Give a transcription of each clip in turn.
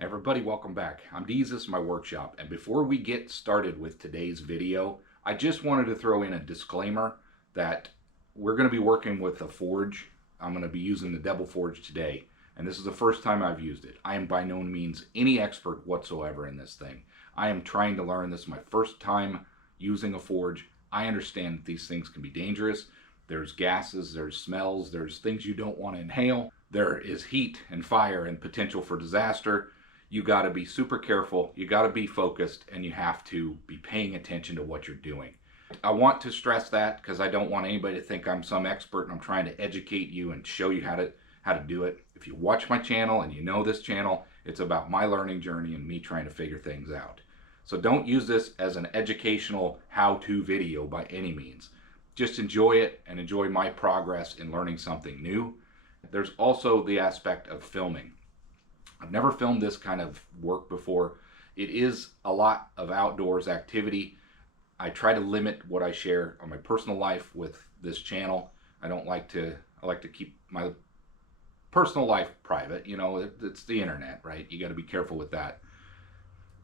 Everybody, welcome back. I'm Deez, this is my workshop, and before we get started with today's video, I just wanted to throw in a disclaimer that we're going to be working with a forge. I'm going to be using the Devil Forge today, and this is the first time I've used it. I am by no means any expert whatsoever in this thing. I am trying to learn. This is my first time using a forge. I understand that these things can be dangerous. There's gases, there's smells, there's things you don't want to inhale. There is heat and fire and potential for disaster. You got to be super careful, you got to be focused, and you have to be paying attention to what you're doing. I want to stress that because I don't want anybody to think I'm some expert and I'm trying to educate you and show you how to do it. If you watch my channel and you know this channel, it's about my learning journey and me trying to figure things out. So don't use this as an educational how-to video by any means. Just enjoy it and enjoy my progress in learning something new. There's also the aspect of filming. I've never filmed this kind of work before. It is a lot of outdoors activity. I try to limit what I share on my personal life with this channel. I like to keep my personal life private. You know, it's the internet, right? You got to be careful with that.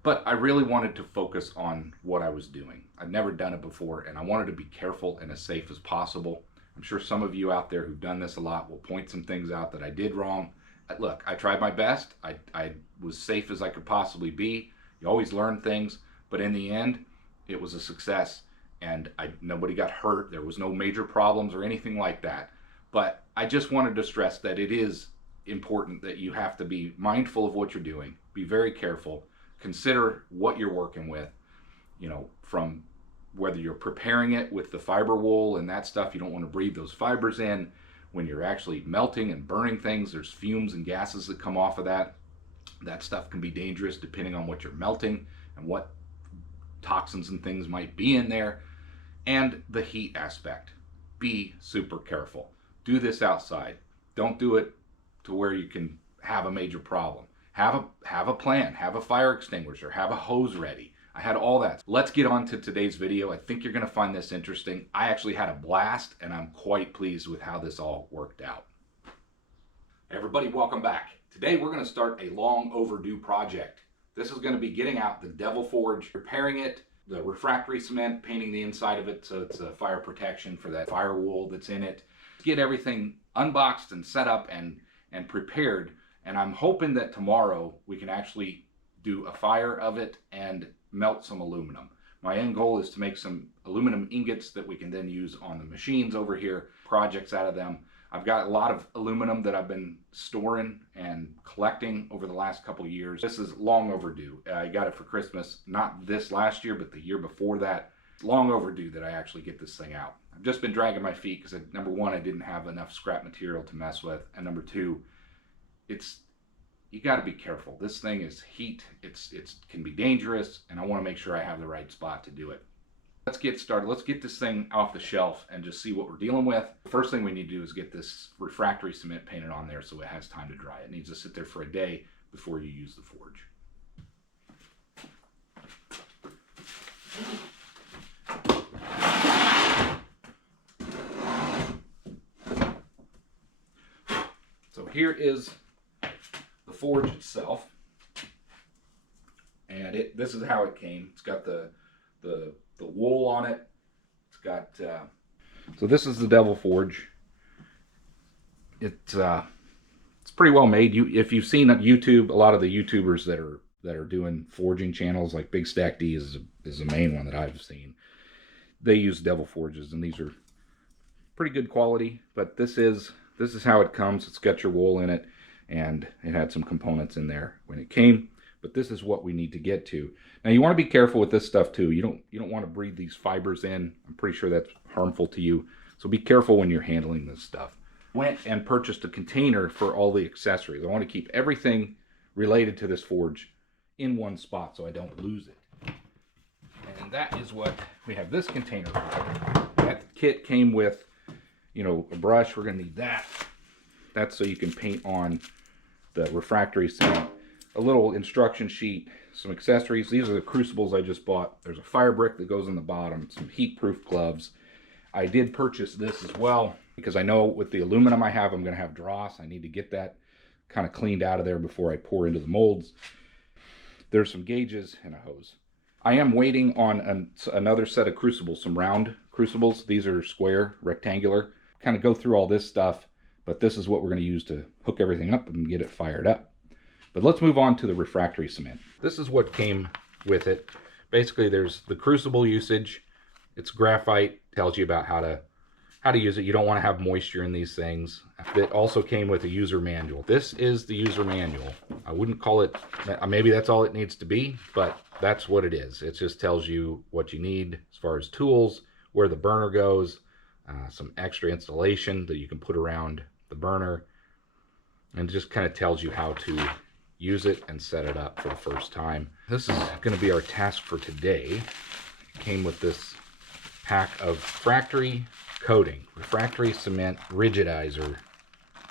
But I really wanted to focus on what I was doing. I've never done it before, and I wanted to be careful and as safe as possible. I'm sure some of you out there who've done this a lot will point some things out that I did wrong. Look, I tried my best. I was safe as I could possibly be. You always learn things, but in the end, it was a success, and nobody got hurt. There was no major problems or anything like that. But I just wanted to stress that it is important that you have to be mindful of what you're doing. Be very careful. Consider what you're working with, you know, from whether you're preparing it with the fiber wool and that stuff. You don't want to breathe those fibers in. When you're actually melting and burning things, there's fumes and gases that come off of that. That stuff can be dangerous depending on what you're melting and what toxins and things might be in there. And the heat aspect. Be super careful. Do this outside. Don't do it to where you can have a major problem. Have a plan. Have a fire extinguisher. Have a hose ready. I had all that. Let's get on to today's video. I think you're going to find this interesting. I actually had a blast, and I'm quite pleased with how this all worked out. Everybody, welcome back. Today we're going to start a long overdue project. This is going to be getting out the Devil Forge, repairing it, the refractory cement, painting the inside of it so it's a fire protection for that fire wool that's in it. Get everything unboxed and set up and prepared, and I'm hoping that tomorrow we can actually do a fire of it and melt some aluminum. My end goal is to make some aluminum ingots that we can then use on the machines over here, projects out of them. I've got a lot of aluminum that I've been storing and collecting over the last couple of years. This is long overdue. I got it for Christmas, not this last year, but the year before that. It's long overdue that I actually get this thing out. I've just been dragging my feet because number one, I didn't have enough scrap material to mess with, and number two, you got to be careful. This thing is heat. It can be dangerous, and I want to make sure I have the right spot to do it. Let's get started. Let's get this thing off the shelf and just see what we're dealing with. The first thing we need to do is get this refractory cement painted on there so it has time to dry. It needs to sit there for a day before you use the forge. So here is the forge itself, and this is how it came. It's got the wool on it. It's got so this is the Devil Forge. It's pretty well made. If you've seen on YouTube, a lot of the YouTubers that are doing forging channels, like Big Stack D is the main one that I've seen. They use Devil Forges, and these are pretty good quality. But this is how it comes. It's got your wool in it, and it had some components in there when it came, but this is what we need to get to. Now you want to be careful with this stuff too. You don't want to breathe these fibers in. I'm pretty sure that's harmful to you, so be careful when you're handling this stuff. Went and purchased a container for all the accessories. I want to keep everything related to this forge in one spot so I don't lose it. And that is what we have this container for. That kit came with, you know, a brush. We're going to need that. That's so you can paint on the refractory cement. A little instruction sheet, some accessories. These are the crucibles I just bought. There's a fire brick that goes in the bottom, some heat-proof gloves. I did purchase this as well because I know with the aluminum I have, I'm going to have dross. I need to get that kind of cleaned out of there before I pour into the molds. There's some gauges and a hose. I am waiting on another set of crucibles, some round crucibles. These are square, rectangular. Kind of go through all this stuff, but this is what we're going to use to hook everything up and get it fired up. But let's move on to the refractory cement. This is what came with it. Basically, there's the crucible usage. It's graphite, tells you about how to use it. You don't want to have moisture in these things. It also came with a user manual. This is the user manual. I wouldn't call it, maybe that's all it needs to be, but that's what it is. It just tells you what you need as far as tools, where the burner goes, some extra installation that you can put around the burner, and it just kind of tells you how to use it and set it up for the first time. This is going to be our task for today. It came with this pack of refractory coating, refractory cement rigidizer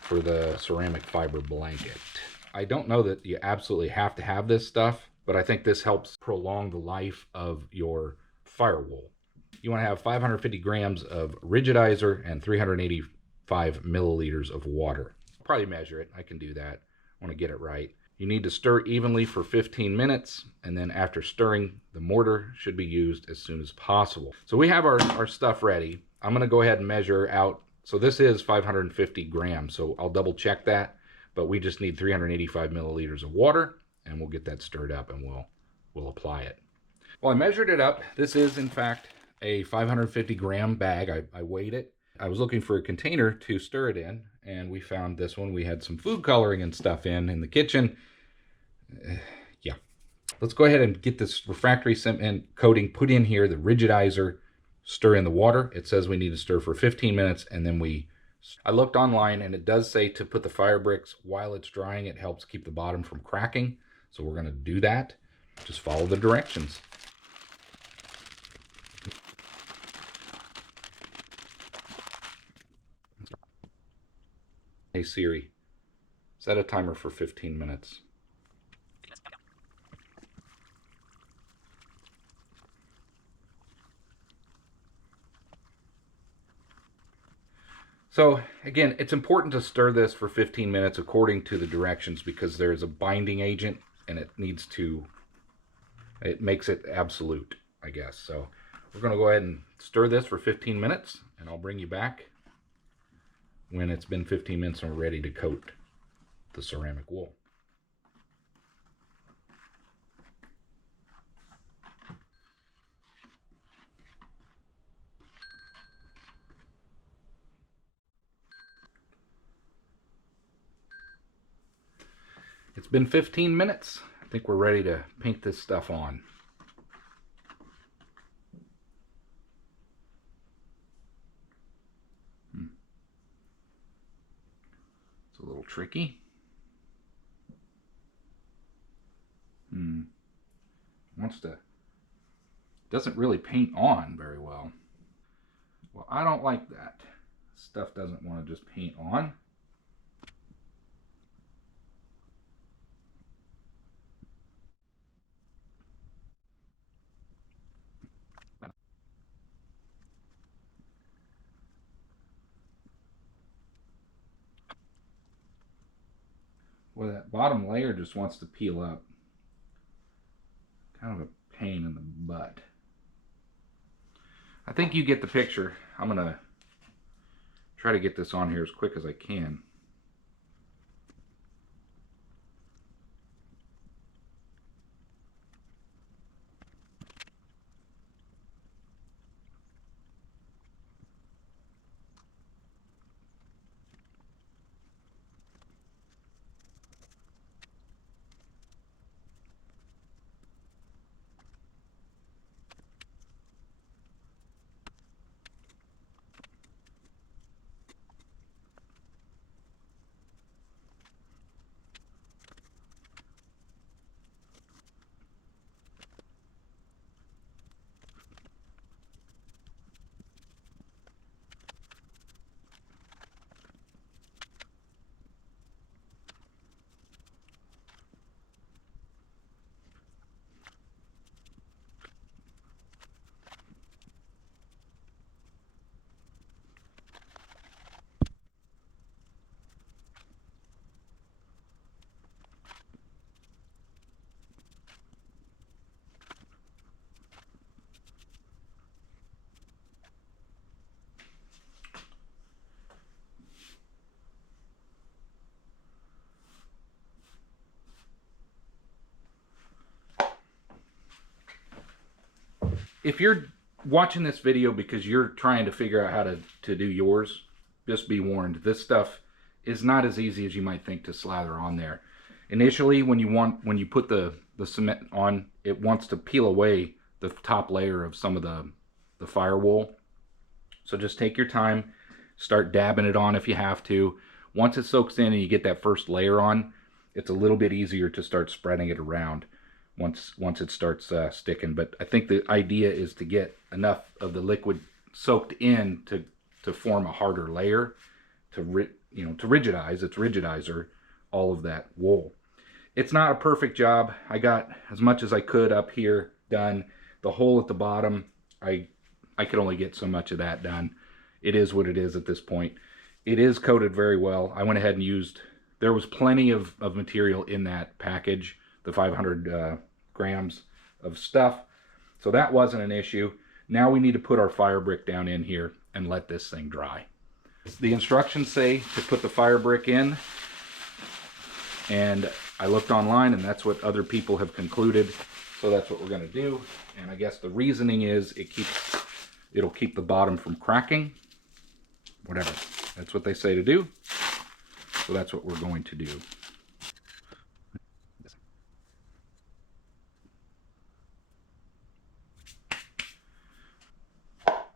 for the ceramic fiber blanket. I don't know that you absolutely have to have this stuff, but I think this helps prolong the life of your firewall. You want to have 550 grams of rigidizer and 385 milliliters of water. I'll probably measure it. I can do that. I want to get it right. You need to stir evenly for 15 minutes, and then after stirring, the mortar should be used as soon as possible. So we have our stuff ready. I'm going to go ahead and measure out. So this is 550 grams, so I'll double check that, but we just need 385 milliliters of water, and we'll get that stirred up and we'll apply it. Well, I measured it up. This is, in fact, a 550 gram bag. I weighed it. I was looking for a container to stir it in, and we found this one. We had some food coloring and stuff in the kitchen. Yeah. Let's go ahead and get this refractory cement coating put in here, the rigidizer, stir in the water. It says we need to stir for 15 minutes, and then I looked online, and it does say to put the fire bricks while it's drying. It helps keep the bottom from cracking. So we're going to do that. Just follow the directions. Hey Siri, set a timer for 15 minutes. So again, it's important to stir this for 15 minutes according to the directions, because there's a binding agent and it makes it absolute, I guess. So we're going to go ahead and stir this for 15 minutes, and I'll bring you back when it's been 15 minutes and we're ready to coat the ceramic wool. It's been 15 minutes. I think we're ready to paint this stuff on. It's a little tricky. Doesn't really paint on very well. Well, I don't like that. Stuff doesn't want to just paint on. Well, that bottom layer just wants to peel up. Kind of a pain in the butt. I think you get the picture. I'm going to try to get this on here as quick as I can. if you're watching this video because you're trying to figure out how to do yours, just be warned, this stuff is not as easy as you might think to slather on there. Initially, when you put the cement on, it wants to peel away the top layer of some of the firewall. So just take your time, start dabbing it on if you have to. Once it soaks in and you get that first layer on, it's a little bit easier to start spreading it around once it starts sticking. But I think the idea is to get enough of the liquid soaked in to form a harder layer to rigidize. It's rigidizer all of that wool. It's not a perfect job. I got as much as I could up here done. The hole at the bottom, I could only get so much of that done. It is what it is at this point. It is coated very well. I went ahead and used, there was plenty of material in that package, the 500 grams of stuff. So that wasn't an issue. Now we need to put our fire brick down in here and let this thing dry. The instructions say to put the fire brick in, and I looked online and that's what other people have concluded. So that's what we're going to do. And I guess the reasoning is it'll keep the bottom from cracking. Whatever. That's what they say to do. So that's what we're going to do.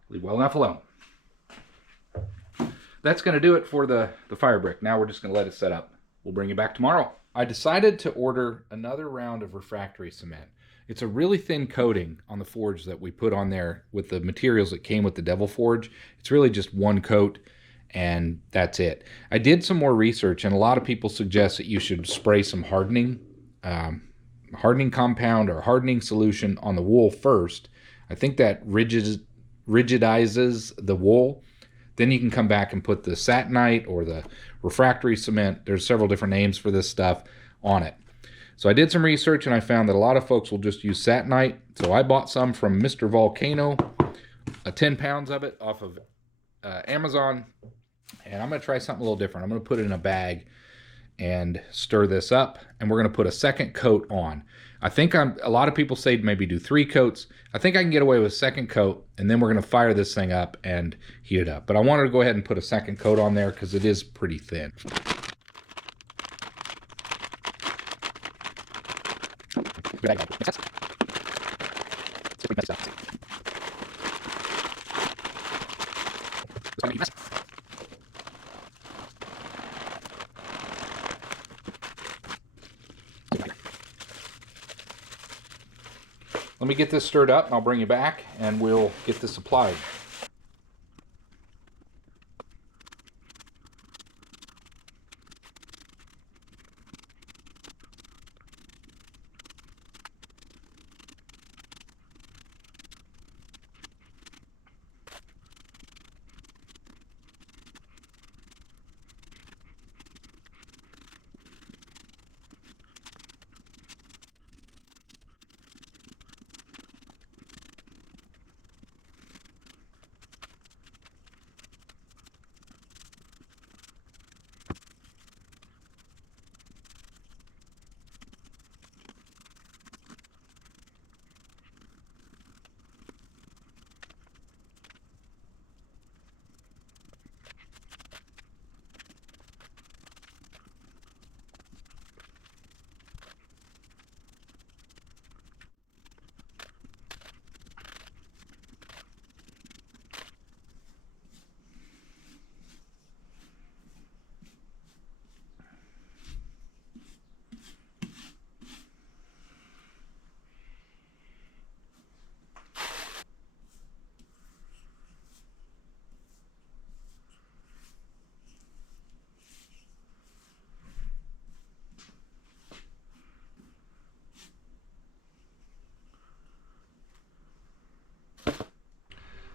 Leave well enough alone. That's going to do it for the fire brick. Now we're just going to let it set up. We'll bring you back tomorrow. I decided to order another round of refractory cement. It's a really thin coating on the forge that we put on there with the materials that came with the Devil Forge. It's really just one coat and that's it. I did some more research and a lot of people suggest that you should spray some hardening compound or hardening solution on the wool first. I think that rigidizes the wool. Then you can come back and put the satinite or the refractory cement, there's several different names for this stuff, on it. So I did some research and I found that a lot of folks will just use satinite. So I bought some from Mr. Volcano, 10 pounds of it off of Amazon. And I'm going to try something a little different. I'm going to put it in a bag and stir this up. And we're going to put a second coat on. I think a lot of people say maybe do 3 coats. I think I can get away with a second coat. And then we're going to fire this thing up and heat it up. But I wanted to go ahead and put a second coat on there because it is pretty thin. Let me get this stirred up and I'll bring you back and we'll get this applied.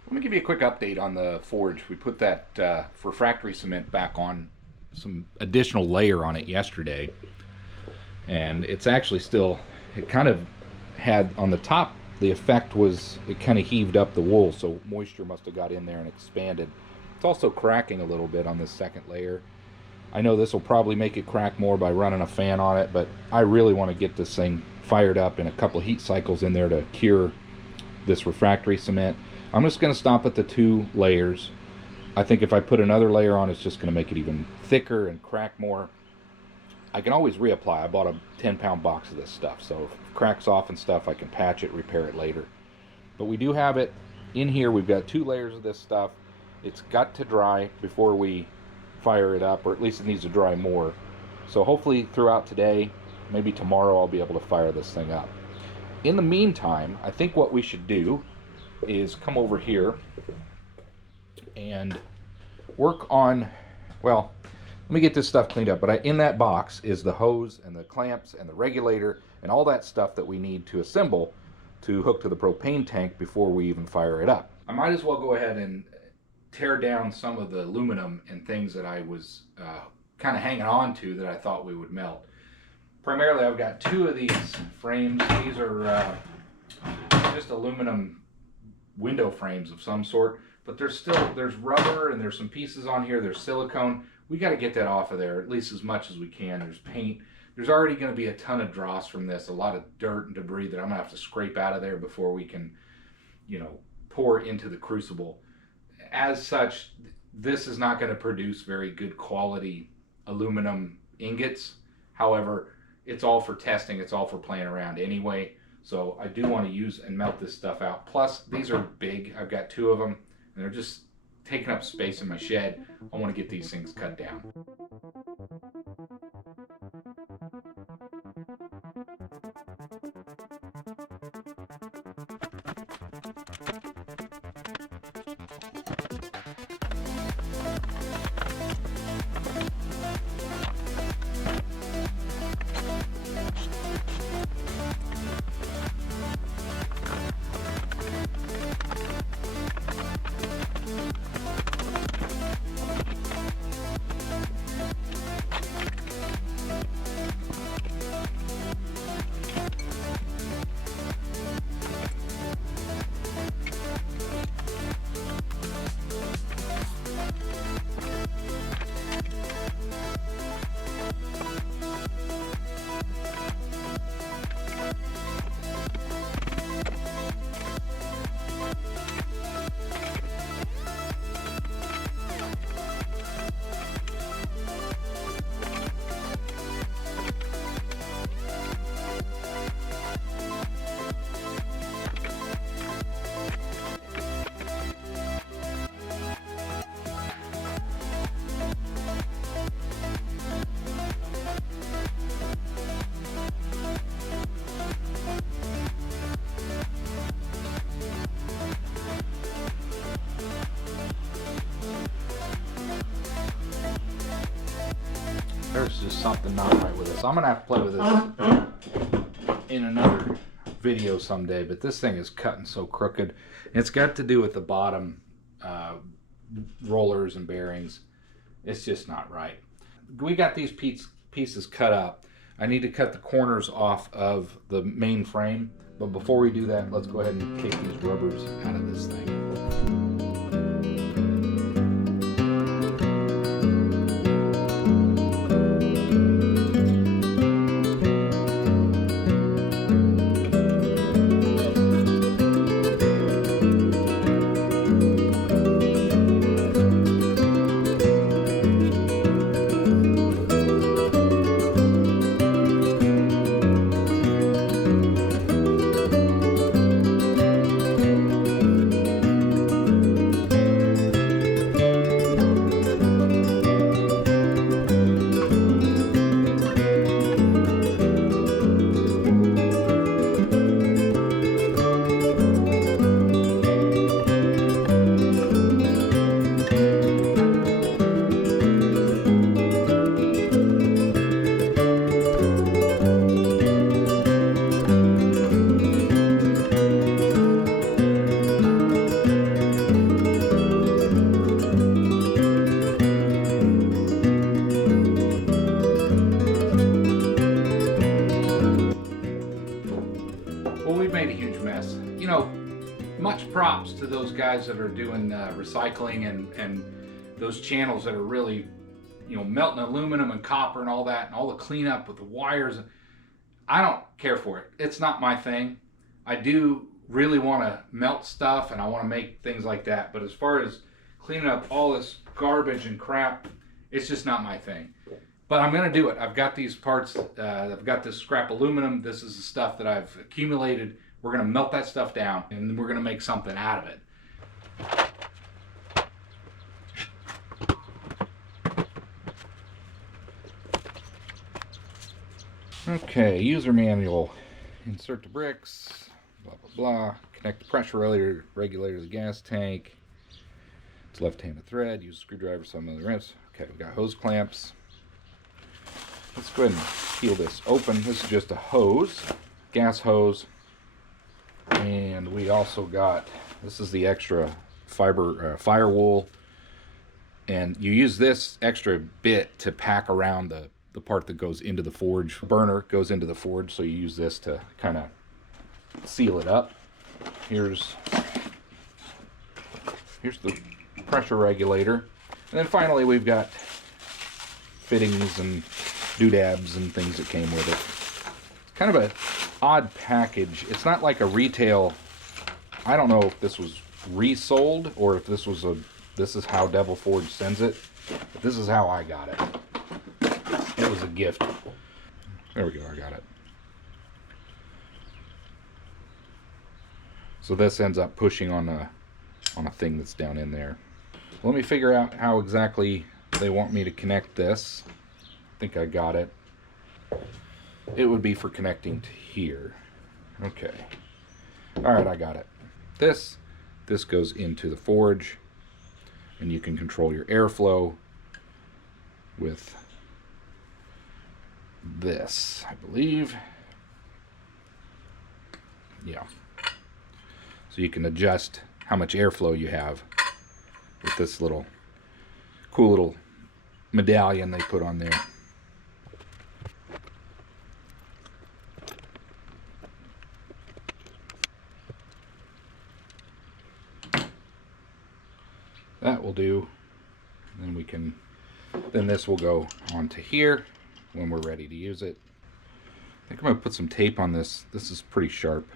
Let me give you a quick update on the forge. We put that refractory cement back on, some additional layer on it yesterday. And it's actually still, it kind of had on the top, the effect was it kind of heaved up the wool, so moisture must have got in there and expanded. It's also cracking a little bit on this second layer. I know this will probably make it crack more by running a fan on it, but I really want to get this thing fired up in a couple of heat cycles in there to cure this refractory cement. I'm just going to stop at the 2 layers. I think if I put another layer on, it's just going to make it even thicker and crack more. I can always reapply. I bought a 10-pound box of this stuff, so if it cracks off and stuff, I can patch it, repair it later. But we do have it in here. We've got 2 layers of this stuff. It's got to dry before we fire it up, or at least it needs to dry more. So hopefully throughout today, maybe tomorrow, I'll be able to fire this thing up. In the meantime, I think what we should do is come over here and work on, well, let me get this stuff cleaned up. But in that box is the hose and the clamps and the regulator and all that stuff that we need to assemble to hook to the propane tank before we even fire it up. I might as well go ahead and tear down some of the aluminum and things that I was kind of hanging on to that I thought we would melt. Primarily, I've got 2 of these frames. These are just aluminum window frames of some sort, but there's rubber and there's some pieces on here. There's silicone. We got to get that off of there, at least as much as we can. There's paint. There's already going to be a ton of dross from this, a lot of dirt and debris that I'm going to have to scrape out of there before we can, you know, pour into the crucible. As such, this is not going to produce very good quality aluminum ingots. However, it's all for testing. It's all for playing around anyway. So I do want to use and melt this stuff out. Plus, these are big. I've got 2 of them, and they're just taking up space in my shed. I want to get these things cut down. There's just something not right with this. I'm gonna have to play with this in another video someday, but this thing is cutting so crooked. It's got to do with the bottom rollers and bearings. It's just not right. We got these pieces cut up. I need to cut the corners off of the main frame, but before we do that, let's go ahead and kick these rubbers out of this thing. Much props to those guys that are doing recycling and those channels that are really, you know, melting aluminum and copper and all that, and all the cleanup with the wires. I don't care for it. It's not my thing. I do really want to melt stuff and I want to make things like that. But as far as cleaning up all this garbage and crap, it's just not my thing. But I'm going to do it. I've got these parts. I've got this scrap aluminum. This is the stuff that I've accumulated. We're going to melt that stuff down and then we're going to make something out of it. Okay, user manual. Insert the bricks, blah, blah, blah. Connect the pressure regulator to the gas tank. It's left-handed thread. Use a screwdriver, some other wrench. Okay, we've got hose clamps. Let's go ahead and peel this open. This is just a hose, gas hose. And we also got, this is the extra fiber firewall. And you use this extra bit to pack around the part that goes into the forge. Burner goes into the forge, so you use this to kind of seal it up. Here's the pressure regulator. And then finally we've got fittings and doodads and things that came with it. It's kind of an odd package. It's not like a retail, I don't know if this was resold or if this was this is how Devil Forge sends it, but this is how I got it. It was a gift. There we go, I got it. So this ends up pushing on a thing that's down in there. Let me figure out how exactly they want me to connect this. I think I got it. It would be for connecting to here. Okay. Alright, I got it. This goes into the forge, and you can control your airflow with this, I believe. Yeah. So you can adjust how much airflow you have with this little cool little medallion they put on there. That will do. And then then this will go onto here when we're ready to use it. I think I'm going to put some tape on this. This is pretty sharp.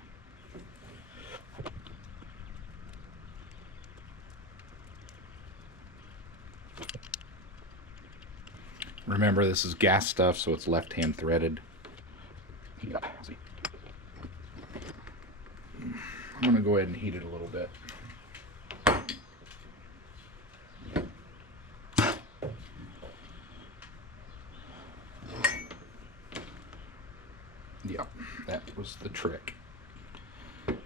Remember, this is gas stuff, so it's left-hand threaded. Yeah, see. I'm going to go ahead and heat it a little bit. Yep, that was the trick.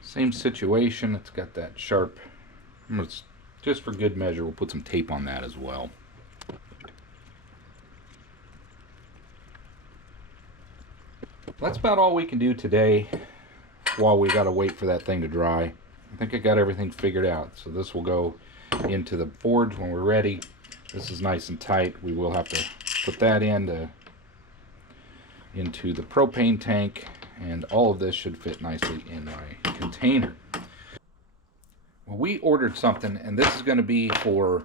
Same situation, it's got that sharp, just for good measure, we'll put some tape on that as well. That's about all we can do today while we gotta wait for that thing to dry. I think I got everything figured out. So this will go into the forge when we're ready. This is nice and tight. We will have to put that into the propane tank, and all of this should fit nicely in my container. Well, we ordered something, and this is going to be for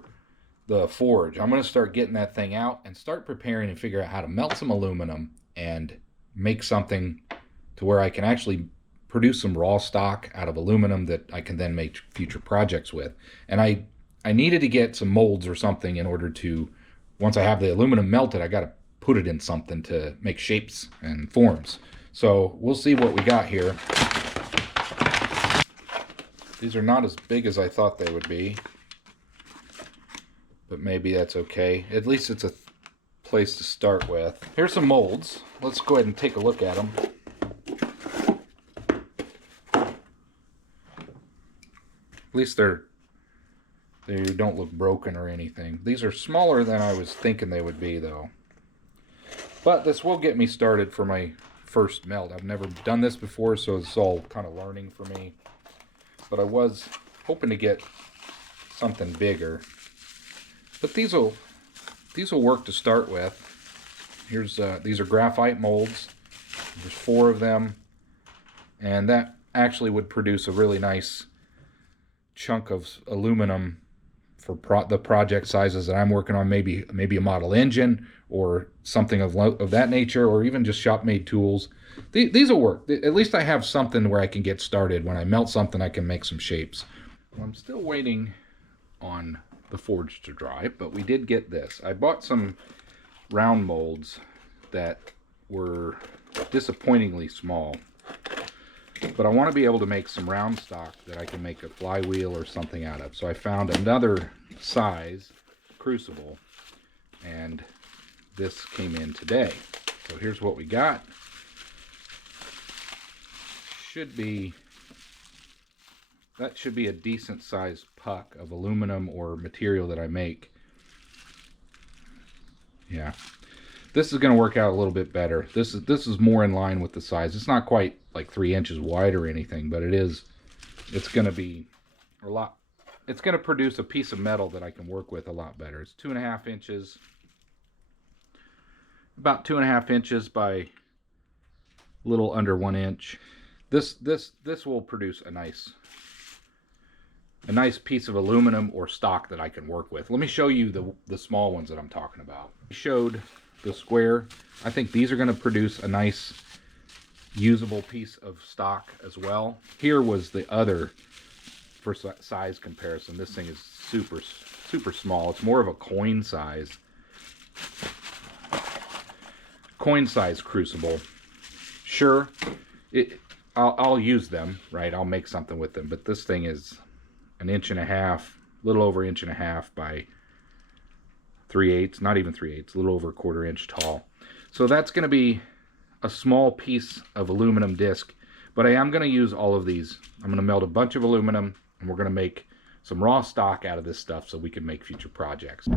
the forge. I'm going to start getting that thing out and start preparing and figure out how to melt some aluminum and make something to where I can actually produce some raw stock out of aluminum that I can then make future projects with. And I needed to get some molds or something in order to, once I have the aluminum melted, I got to put it in something to make shapes and forms. So we'll see what we got here. These are not as big as I thought they would be, but maybe that's okay. At least it's a place to start with. Here's some molds. Let's go ahead and take a look at them. At least they don't look broken or anything. These are smaller than I was thinking they would be, though. But this will get me started for my first melt. I've never done this before, so it's all kind of learning for me. But I was hoping to get something bigger. But these will work to start with. Here's these are graphite molds. There's 4 of them, and that actually would produce a really nice chunk of aluminum for the project sizes that I'm working on, maybe a model engine or something of that nature, or even just shop made tools. These will work. At least I have something where I can get started. When I melt something, I can make some shapes. I'm still waiting on the forge to dry, but we did get this. I bought some round molds that were disappointingly small, but I want to be able to make some round stock that I can make a flywheel or something out of. So I found another size crucible, and this came in today. So here's what we got. That should be a decent sized puck of aluminum or material that I make. Yeah, this is going to work out a little bit better. This is more in line with the size. It's not quite like 3 inches wide or anything, but it's going to be a lot. It's going to produce a piece of metal that I can work with a lot better. It's 2.5 inches, about 2.5 inches by a little under 1 inch. This will produce a nice piece of aluminum or stock that I can work with. Let me show you the small ones that I'm talking about. I showed the square. I think these are going to produce a nice usable piece of stock as well. Here was the other for size comparison. This thing is super small. It's more of a coin size crucible. Sure, I'll use them, right? I'll make something with them, but this thing is 1.5 inches, a little over 1.5 inches by 3/8, not even 3/8, a little over 1/4 inch tall. So that's going to be a small piece of aluminum disc, but I am going to use all of these. I'm going to melt a bunch of aluminum, and we're going to make some raw stock out of this stuff so we can make future projects.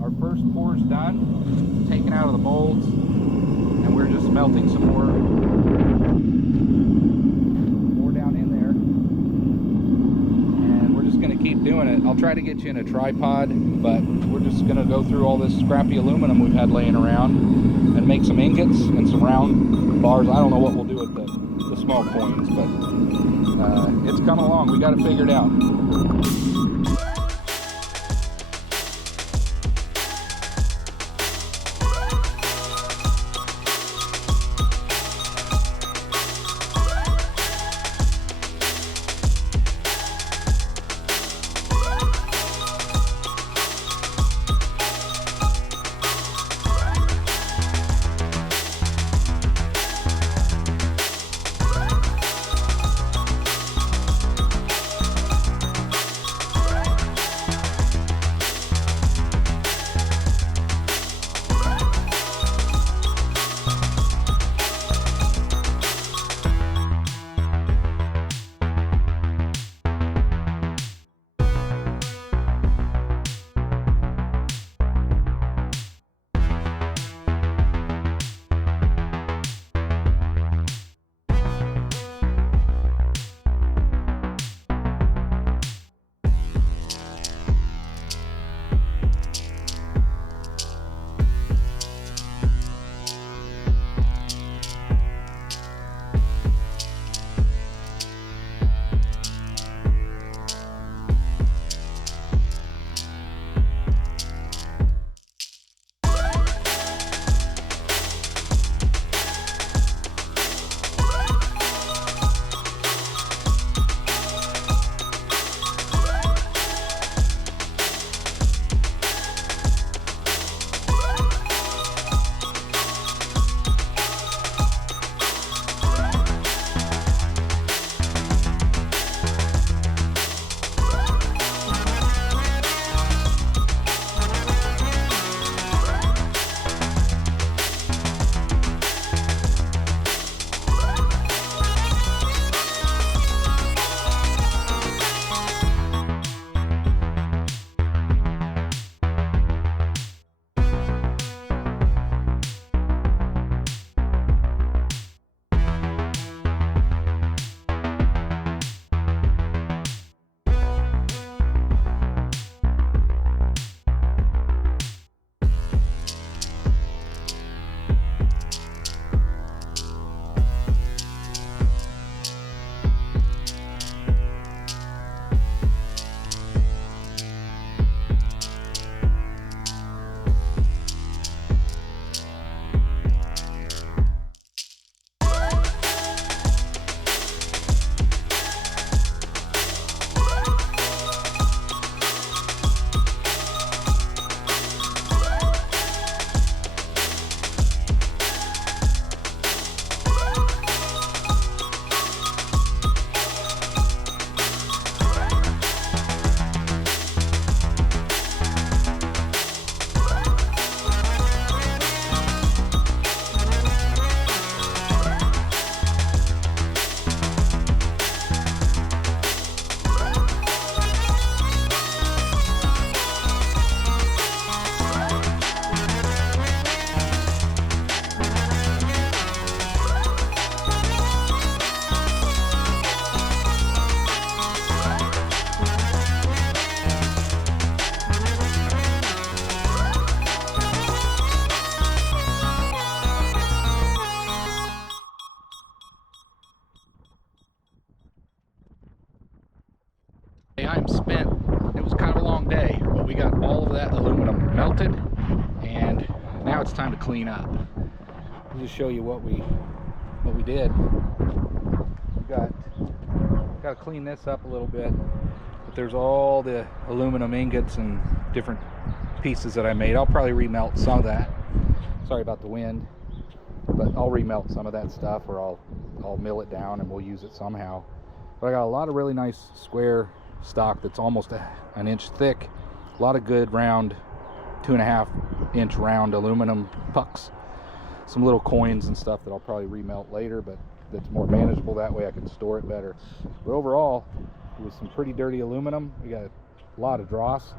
Our first pour's done, taken out of the molds, and we're just melting some more down in there. And we're just going to keep doing it. I'll try to get you in a tripod, but we're just going to go through all this scrappy aluminum we've had laying around and make some ingots and some round bars. I don't know what we'll do with the small coins, but it's coming along. We got it figured out. the aluminum melted, and now it's time to clean up. I'll just show you what we did. We've got to clean this up a little bit, but there's all the aluminum ingots and different pieces that I made. I'll probably remelt some of that. Sorry about the wind, but I'll remelt some of that stuff, or I'll mill it down and we'll use it somehow. But I got a lot of really nice square stock that's almost an inch thick. A lot of good round 2.5 inch round aluminum pucks. Some little coins and stuff that I'll probably remelt later, but that's more manageable that way. I can store it better. But overall, it was some pretty dirty aluminum. We got a lot of dross.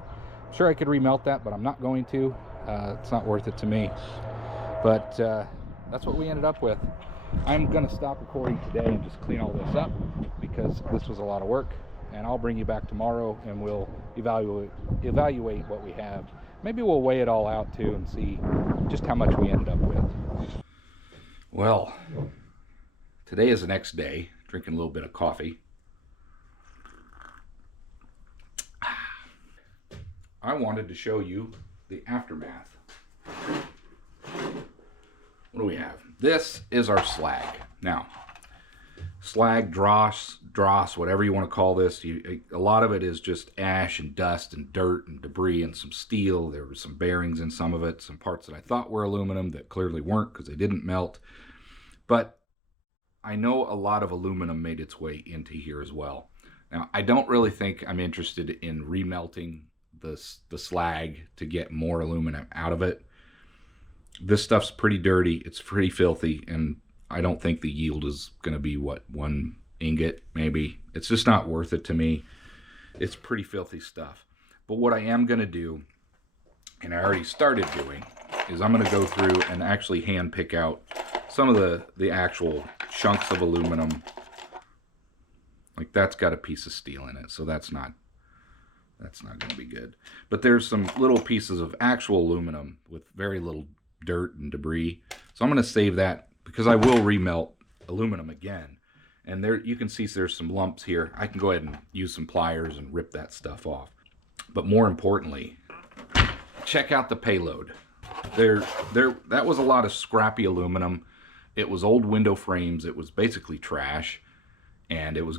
I'm sure I could remelt that, but I'm not going to. It's not worth it to me. But that's what we ended up with. I'm going to stop recording today and just clean all this up, because this was a lot of work. And I'll bring you back tomorrow and we'll evaluate what we have. Maybe we'll weigh it all out too and see just how much we ended up with. Well, today is the next day. Drinking a little bit of coffee. I wanted to show you the aftermath. What do we have? This is our slag. Now, slag, dross, whatever you want to call this, a lot of it is just ash and dust and dirt and debris and some steel. There were some bearings in some of it, some parts that I thought were aluminum that clearly weren't because they didn't melt. But I know a lot of aluminum made its way into here as well. Now, I don't really think I'm interested in remelting the slag to get more aluminum out of it. This stuff's pretty dirty, it's pretty filthy, and I don't think the yield is going to be, what, 1 ingot maybe. It's just not worth it to me. It's pretty filthy stuff. But what I am going to do, and I already started doing, is I'm going to go through and actually hand pick out some of the actual chunks of aluminum. Like that's got a piece of steel in it, so that's not going to be good. But there's some little pieces of actual aluminum with very little dirt and debris. So I'm going to save that, because I will remelt aluminum again. And there you can see there's some lumps here. I can go ahead and use some pliers and rip that stuff off. But more importantly, check out the payload. That was a lot of scrappy aluminum. It was old window frames. It was basically trash, and it was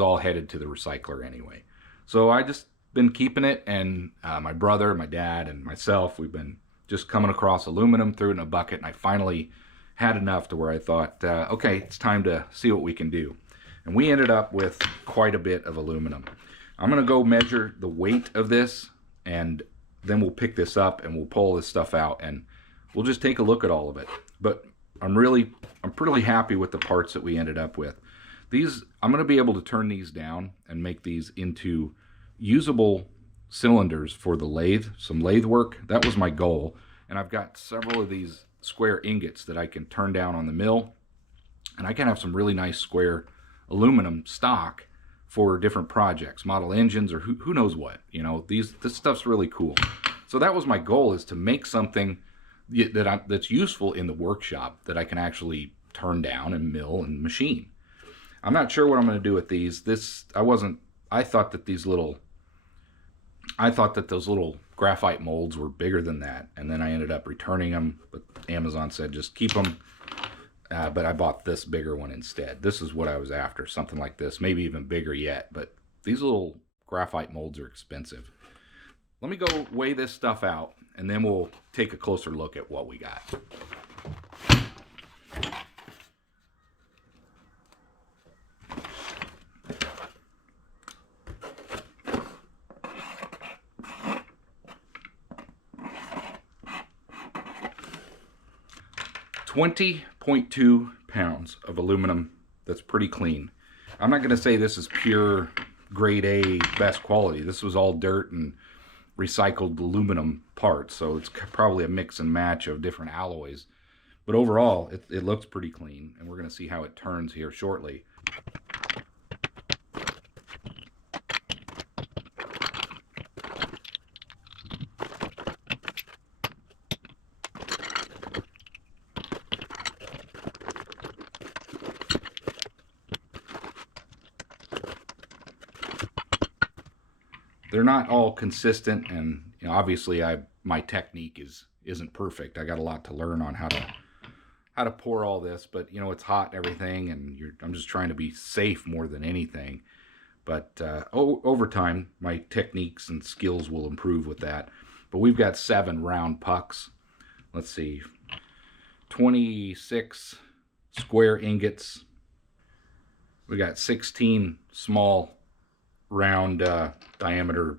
all headed to the recycler anyway. So I just been keeping it, and my brother, my dad, and myself, we've been just coming across aluminum, threw it in a bucket, and I finally had enough to where I thought, okay, it's time to see what we can do. And we ended up with quite a bit of aluminum. I'm going to go measure the weight of this, and then we'll pick this up and we'll pull this stuff out, and we'll just take a look at all of it. But I'm pretty happy with the parts that we ended up with. I'm going to be able to turn these down and make these into usable cylinders for the lathe, some lathe work. That was my goal. And I've got several of these square ingots that I can turn down on the mill, and I can have some really nice square aluminum stock for different projects, model engines, or who knows what. You know, this stuff's really cool. So that was my goal, is to make something that's useful in the workshop that I can actually turn down and mill and machine. I'm not sure what I'm going to do with these. I thought that those little graphite molds were bigger than that, and then I ended up returning them, but Amazon said just keep them. But I bought this bigger one instead. This is what I was after, something like this, maybe even bigger yet, but these little graphite molds are expensive. Let me go weigh this stuff out, and then we'll take a closer look at what we got. 20.2 pounds of aluminum. That's pretty clean. I'm not going to say this is pure grade A best quality. This was all dirt and recycled aluminum parts, so it's probably a mix and match of different alloys. But overall, it looks pretty clean, and we're going to see how it turns here shortly. They're not all consistent, and You know, obviously my technique isn't perfect. I got a lot to learn on how to pour all this, but you know, it's hot and everything, and I'm just trying to be safe more than anything. But over time, my techniques and skills will improve with that. But we've got 7 round pucks. Let's see, 26 square ingots. We got 16 small round diameter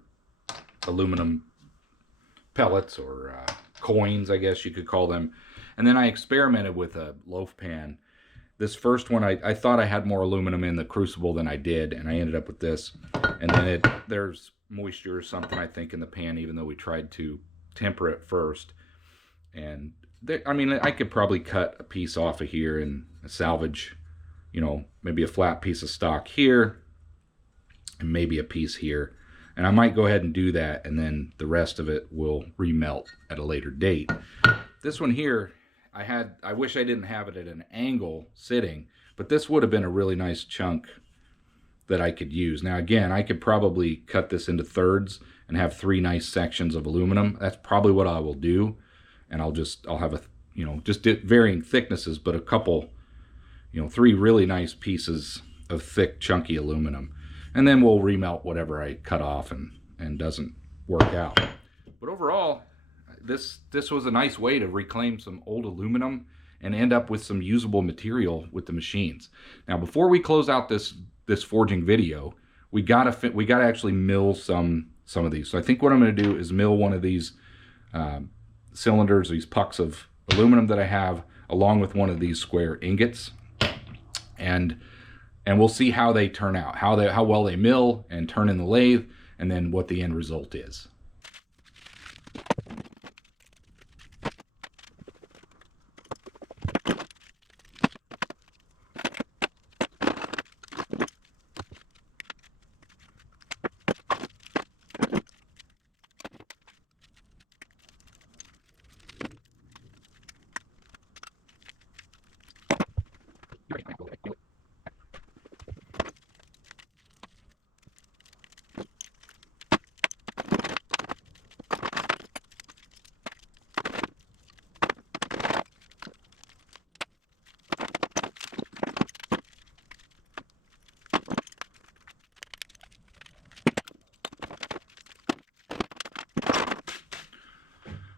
aluminum pellets, or coins, I guess you could call them. And then I experimented with a loaf pan. This first one, I thought I had more aluminum in the crucible than I did, and I ended up with this. And then there's moisture or something, I think, in the pan, even though we tried to temper it first. And I mean, I could probably cut a piece off of here and salvage, you know, maybe a flat piece of stock here, and maybe a piece here. And I might go ahead and do that, and then the rest of it will remelt at a later date. This one here, I wish I didn't have it at an angle sitting, but this would have been a really nice chunk that I could use. Now again, I could probably cut this into thirds and have 3 nice sections of aluminum. That's probably what I will do. And I'll have just varying thicknesses, but a couple, 3 really nice pieces of thick, chunky aluminum. And then we'll remelt whatever I cut off and doesn't work out. But overall, this was a nice way to reclaim some old aluminum and end up with some usable material with the machines. Now, before we close out this forging video, we gotta actually mill some of these. So I think what I'm going to do is mill one of these cylinders, these pucks of aluminum that I have, along with one of these square ingots, and we'll see how they turn out, how well they mill and turn in the lathe, and then what the end result is.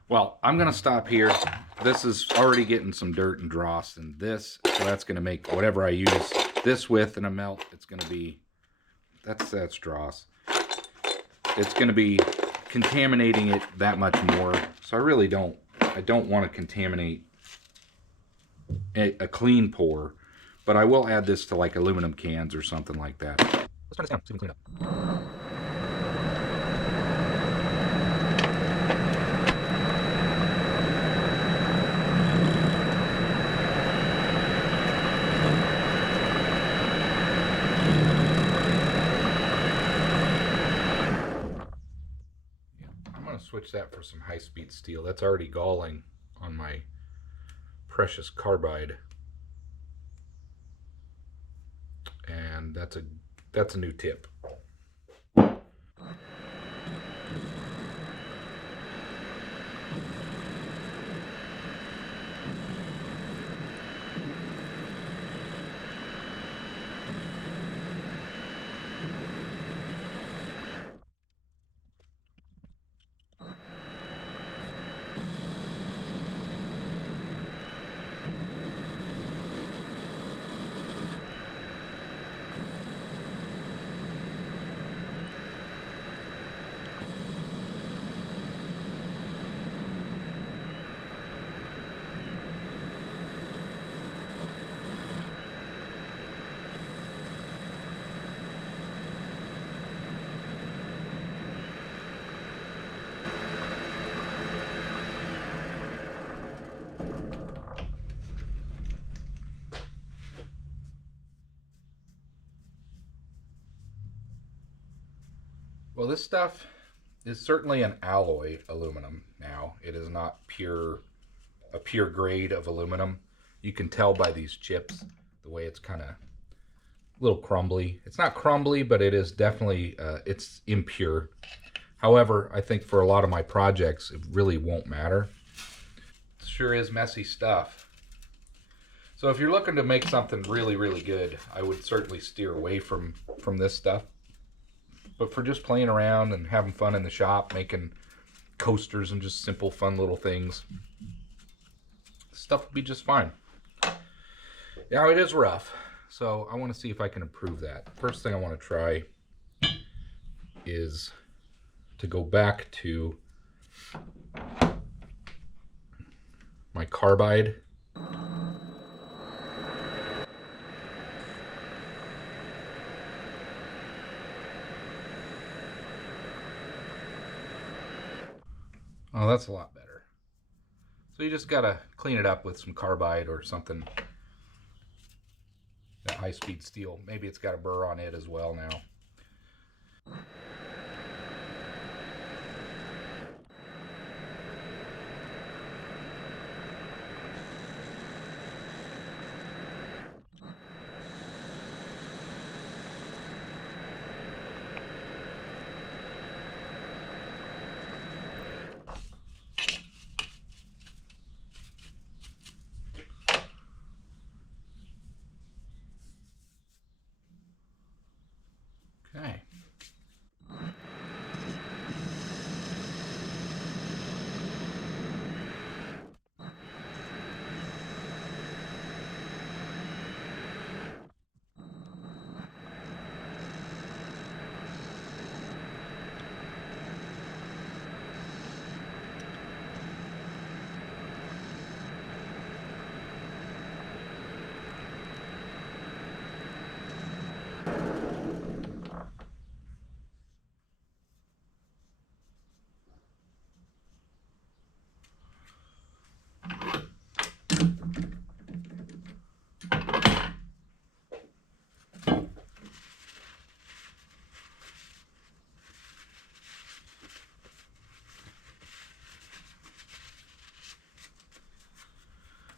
Well, I'm going to stop here. This is already getting some dirt and dross in this, so that's going to make whatever I use this with in a melt, it's going to be, that's dross. It's going to be contaminating it that much more, so I don't want to contaminate a clean pour, but I will add this to like aluminum cans or something like that. Let's turn this down so we can clean it up. Switch that for some high-speed steel. That's already galling on my precious carbide, and that's a new tip. Well, this stuff is certainly an alloy aluminum now. It is not a pure grade of aluminum. You can tell by these chips, the way it's kind of a little crumbly. It's not crumbly, but it is definitely, it's impure. However, I think for a lot of my projects, it really won't matter. It sure is messy stuff. So if you're looking to make something really, really good, I would certainly steer away from this stuff. But for just playing around and having fun in the shop, making coasters and just simple, fun little things, stuff will be just fine. Now, it is rough, so I want to see if I can improve that. First thing I want to try is to go back to my carbide. Oh, that's a lot better. So you just gotta clean it up with some carbide or something. That high-speed steel. Maybe it's got a burr on it as well now. Okay.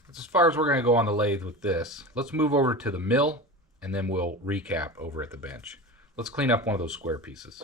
That's as far as we're going to go on the lathe with this. Let's move over to the mill, and then we'll recap over at the bench. Let's clean up one of those square pieces.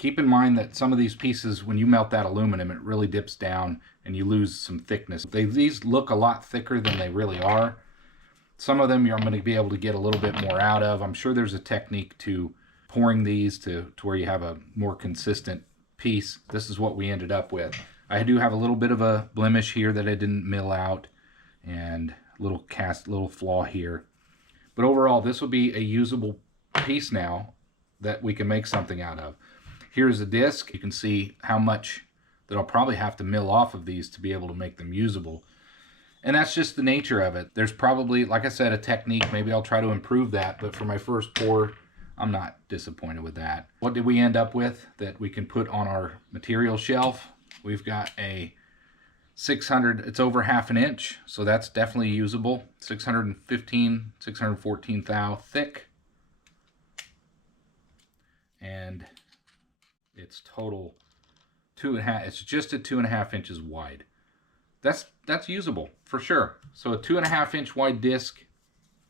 keep in mind that some of these pieces, when you melt that aluminum, it really dips down and you lose some thickness. These look a lot thicker than they really are. Some of them I'm going to be able to get a little bit more out of. I'm sure there's a technique to pouring these to where you have a more consistent piece. This is what we ended up with. I do have a little bit of a blemish here that I didn't mill out, and a little flaw here. But overall, this will be a usable piece now that we can make something out of. Here's a disc. You can see how much that I'll probably have to mill off of these to be able to make them usable. And that's just the nature of it. There's probably, like I said, a technique. Maybe I'll try to improve that, but for my first pour, I'm not disappointed with that. What did we end up with that we can put on our material shelf? We've got a 600, it's over 1/2 inch, so that's definitely usable. 615, 614 thou thick. And it's total 2.5, it's just at 2.5 inches wide. That's usable for sure. So a 2.5 inch wide disc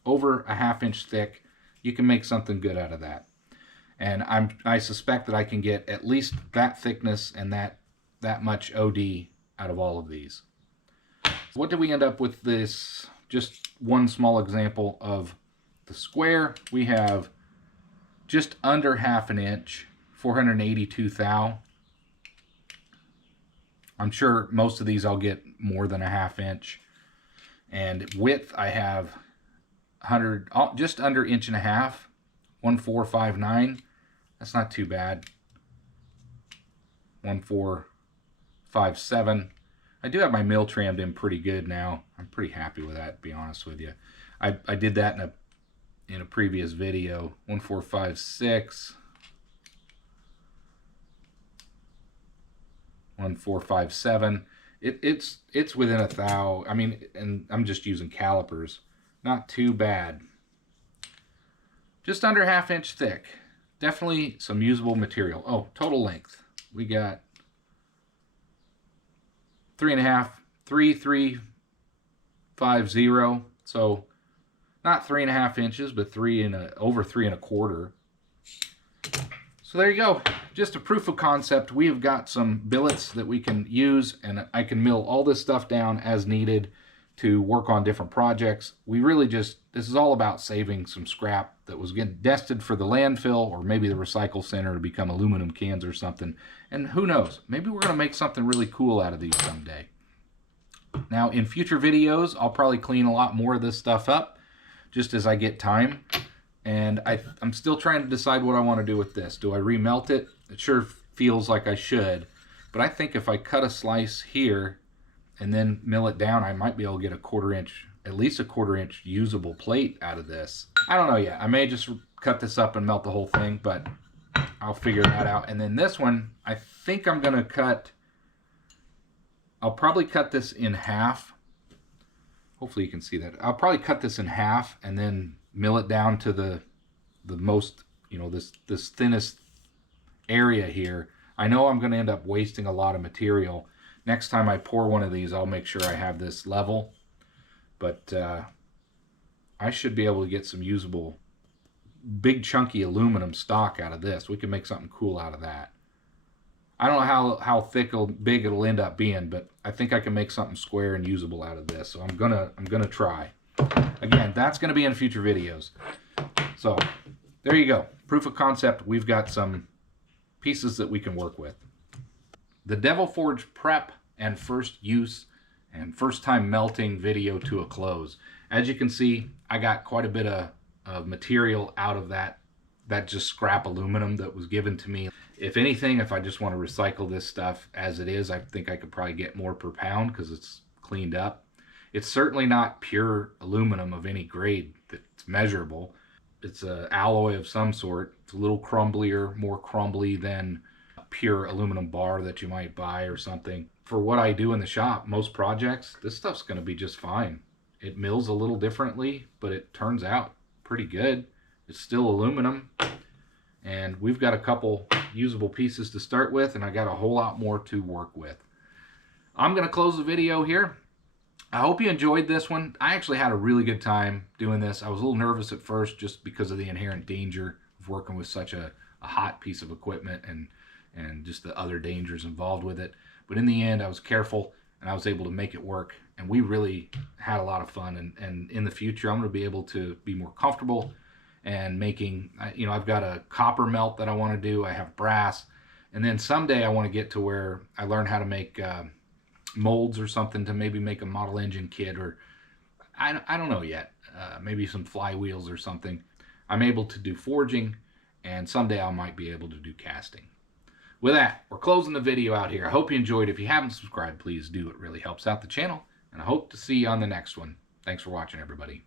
over a 1/2 inch thick, you can make something good out of that. And I suspect that I can get at least that thickness and that much OD out of all of these. What did we end up with this? Just one small example of the square. We have just under 1/2 inch, 482 thou. I'm sure most of these I'll get more than a 1/2 inch. And width, I have 100, just under 1.5 inches, 1459. That's not too bad. 1457. I do have my mill trammed in pretty good now. I'm pretty happy with that, to be honest with you. I did that in a previous video. 1456. 1457. It's within a thou. I mean, and I'm just using calipers. Not too bad. Just under 1/2 inch thick. Definitely some usable material. Oh, total length. We got 3.5, 3.350. So not 3.5 inches, but over 3.25. So there you go. Just a proof of concept. We have got some billets that we can use, and I can mill all this stuff down as needed to work on different projects. We really this is all about saving some scrap that was getting destined for the landfill or maybe the recycle center to become aluminum cans or something. And who knows, maybe we're going to make something really cool out of these someday. Now, in future videos, I'll probably clean a lot more of this stuff up just as I get time. And I'm still trying to decide what I want to do with this. Do I remelt it? It sure feels like I should. But I think if I cut a slice here and then mill it down, I might be able to get a 1/4 inch, at least a 1/4 inch usable plate out of this. I don't know yet. I may just cut this up and melt the whole thing, but I'll figure that out. And then this one, I think I'm going to I'll probably cut this in half. Hopefully you can see that. I'll probably cut this in half and then mill it down to the most, this thinnest area here. I know I'm going to end up wasting a lot of material. Next time I pour one of these, I'll make sure I have this level. But I should be able to get some usable, big chunky aluminum stock out of this. We can make something cool out of that. I don't know how thick or big it'll end up being, but I think I can make something square and usable out of this. So I'm gonna try. Again, that's gonna be in future videos. So there you go. Proof of concept. We've got some pieces that we can work with. The Devil Forge prep and first use and first time melting video to a close. As you can see, I got quite a bit of material out of that just scrap aluminum that was given to me. If anything, if I just want to recycle this stuff as it is, I think I could probably get more per pound because it's cleaned up. It's certainly not pure aluminum of any grade that's measurable. It's an alloy of some sort. It's a little crumblier, more crumbly than a pure aluminum bar that you might buy or something. For what I do in the shop, most projects, this stuff's going to be just fine. It mills a little differently, but it turns out pretty good. It's still aluminum, and we've got a couple usable pieces to start with, and I got a whole lot more to work with. I'm going to close the video here. I hope you enjoyed this one. I actually had a really good time doing this. I was a little nervous at first just because of the inherent danger of working with such a hot piece of equipment and and just the other dangers involved with it. But in the end, I was careful and I was able to make it work. And we really had a lot of fun. And in the future, I'm going to be able to be more comfortable and making, you know, I've got a copper melt that I want to do. I have brass. And then someday I want to get to where I learn how to make molds or something to maybe make a model engine kit, or I don't know yet. Maybe some flywheels or something. I'm able to do forging, and someday I might be able to do casting. With that, we're closing the video out here. I hope you enjoyed. If you haven't subscribed, please do. It really helps out the channel, and I hope to see you on the next one. Thanks for watching, everybody.